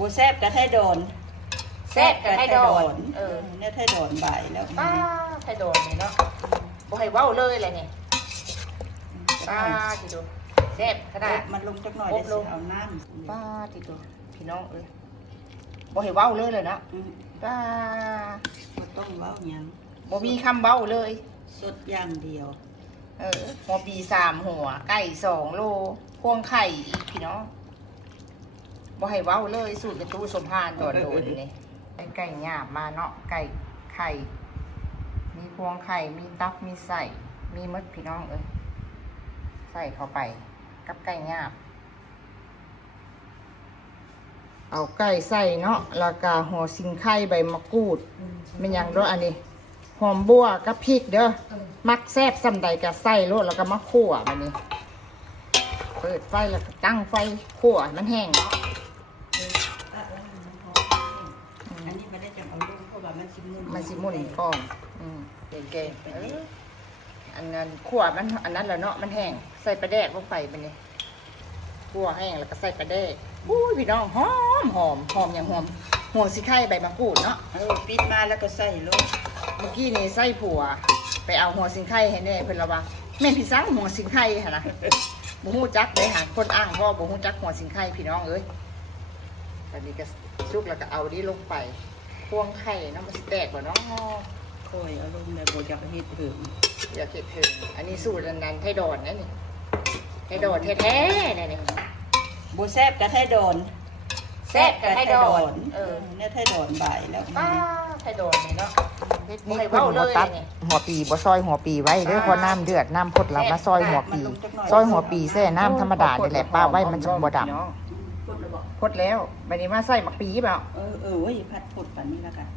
บัแซ่บกระไทยโดนแซ่บกระไทยโดนเอเอออเนี่ยไทยโดนบ่ายแล้วป้าไทยโดนนี่เนาะบ่ให้เว้าเลยเลยนี่ป้าที่ดูแซ่บขนาดมันลงจักหน่อยอบได้ลสิงเอาน้ำป้าที่ดูพี่น้องเอ้ยบ่ให้เว้าเลยเลยเนาะอืมป้าบ่ต้องเว้าหยังบ่มีคำเว้าเลยสดอย่างเดียว เออหัวปีสามหัวไก่สองโลพวงไข่อีกพี่น้อง บ่ให้เว้าเลยสูตรเป็นตู้สมพานโดดโดนนี่ไก่ไก่หยาบมาเนาะไก่ไข่ มีพวงไข่ มีตับ มีใส่มีมดพี่น้องเอ้ยใส่เข้าไป กับไก่หยาบ เอาไก่ใส่เนาะแล้วก็หัวสิงไข่ใบมะกรูดเป็นยังด้วยอันนี้หอมบัวกับพริกเด้อ มักแซ่บสำใดก็ใส่โลดแล้วก็มาคั่วแบบนี้ เปิดไฟแล้วก็ตั้งไฟคั่วมันแห้งอันนี้ไม่ได้จังเอาลงเพราะ ว่ามันสิมุนมันสิหมุนก่อนอืมเก่งๆเอออันนั้นคั่วมันอันนั้นแหละเนาะมันแห้งใส่ปลาแดกลงไปแบบนี้คั่วแห้งแล้วก็ใส่ปลาแดกอุ้ยพี่น้องหอมหอมหอมอย่างหอมหัวสิไข่ใบมะกรูดเนาะเออปิดมาแล้วก็ใส่ลงเมื่อกี้นี่ไส้ผัว ไปเอาหัวสิงไข่ให้แน่เพิ่นละว่าแม่นพี่สาวหัวสิงไข่หั่นนะบ่ฮู้จักเลยหาคนอ้างว่าบ่ฮู้จักหัวสิงไข่พี่น้องเอ้ยตอนนี้ก็ซุกแล้วก็เอานี่ลงไป พวงไข่น้ำมันสิแตกบ่เนาะโอยเอาลงเลยบ่อยากเฮ็ดถึงอย่าคิดถึงอันนี้สูตรอันนั้นไทยดอนนะนี่ไทยดอนแท้ๆนี่นี่บัแซ่บกระไทยโดนแซ่บกับไทยดอนเอเอออเนี่ยไทยโดนบ่ายแล้วป้าไทยดอนนี่เนาะนี่บ่ให้เพิ่นเว้าเลยบ่ตัดนี่หัวปีบ่ซอยหัวปีไว้เด้ออ่าเพอน้ำเดือดน้ำพดเรามาซอยหัวปี ซอยหัวปีแซ่น้ำธรรมดานี่แหละป้าไว้มันจะบ่ดำพู ดแล้วบอกพดแล้วบัดนี้มาใส่หมักปีเปล่าเออเออเว้ยพัดพูดปันนี้แล้วกัน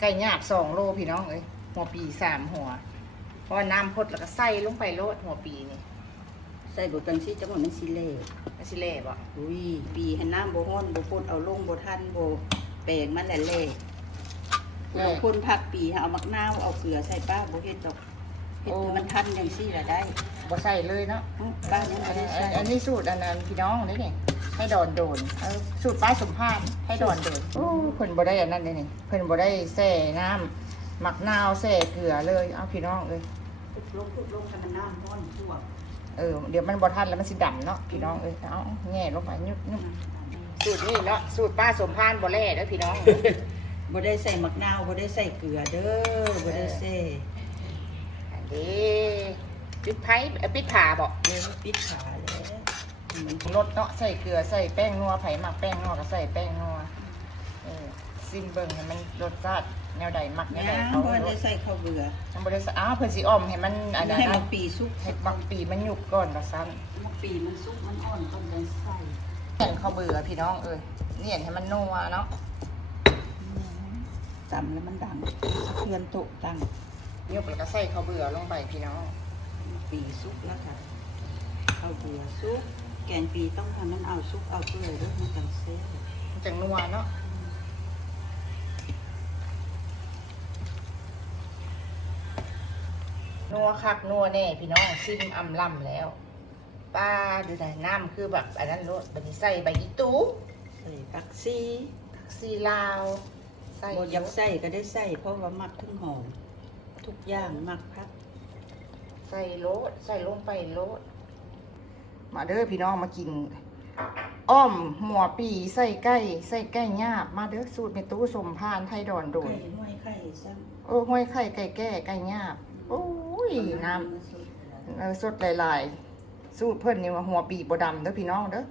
ไก่หยาบสองโลพี่น้องเอ้ยหัวปีสามหัวเพราะว่าน้ำพดแล้วก็ใส่ลงไปโลดหัวปีนี่ใส่บตังซี่จังหวะมันสิเล่ไม่สิเล่บ่อุ้ยปีให้น้ำบ่ฮ้อนบ่พ่นเอาลงบ่ทันบ่แปลงมันแหละเล่ เราพ่นผักปีเอามักนาวเอาเกลือใส่ป้าบ่เฮ็ดดอกเฮ็ดให้มันทันจังซี่ละได้บ่ใส่เลยเนาะเอ้าป้ายังอับ่นได้นี้ใส่อันนี้สูตรอันนั้นพี่น้องนี่นี่ให้ดอนโดนเออสูตรป้าสมพานให้ดอนโดนโอ้เพิ่นบ่ได้อันนั้นเลยนี่เพิ่นบ่ได้แช่น้ำหมักนาวแช่เกลือเลยเอาพี่น้องเอ้ยทุบลงทุบลงให้มันน้ำฮ้อนทั่วเออเดี๋ยวมันบ่ทันแล้วมันสิดำเนาะพี่น้องเอ้ยเอาแง่ลงไปยุบยุบ สูตรนี้เนาะสูตรป้าสมพานบ่แล่เด้อพี่น้อง บ่ได้ใส่มักนาวบ่ได้ใส่เกลือเด้อบ่ได้ใส่อันนี้ปิดไผ่เอ่อปิดผ่าบอกเดี๋ยวปิดฝาแล้วมันรสเนาะใส่เกลือใส่แป้งนัวไผ่หมักแป้งนัวก็ใส่แป้งนัวเออซิมเบิ่งให้มันรสชาติแนวใดหมักแนวย่าใดงเขาบ่รได้สใส่ข้าวเบื่อมันบ่ได้ใส่อ้าวเพิ่นสิอ้อมให้มันอันนั้นให้มันะนปีสุกให้บางปีมันหยุบก่อนว่าซั่น มักปีมันสุกมันอ่อนต้นเลยใส่เห็นข้าวเบื่อพี่น้องเอ้ยนี่เห็นให้มันนัวเนาะ จำแล้วมันดังเพื่อนโตะดังยุบแล้วก็ใส่ข้าวเบื่อลงไปพี่น้องปีสุกแล้วค่ะข้าวเบื่อสุกแกงปีต้องทำมันเอาสุกเอาเปื่อยด้วยมันจังเซ่บมันจังนัวเนาะนัวคักนัวแน่พี่น้องซิมอำล่ำแล้วป้าดูแต่น้ำคือแบบอันนั้นรสบันนี้ใส่ใบยี่ตู้ใส่ผักซีผักซีลาว ใส่บ่อยากใส่ก็ได้ใส่เพราะว่ามักทั้งหอมทุกอย่างมักพัก ใส่โลดใส่ลงไปโลดมาเด้อพี่น้องมากิน อ้อมหัวปีใส่ไก่ใส่ไก่หยาบมาเด้อสูตรเมตู้สมพานไทยดอนโดนไก่ห้วยไข่ซ้ำโอ้ห้อยไข่ไก่แก้ไก่หยาบโอ้ยน้ำเออสดหลายๆ สูตรเพิ่นนี่ว่าหัวปีบดำเด้อพี่น้องเด้อ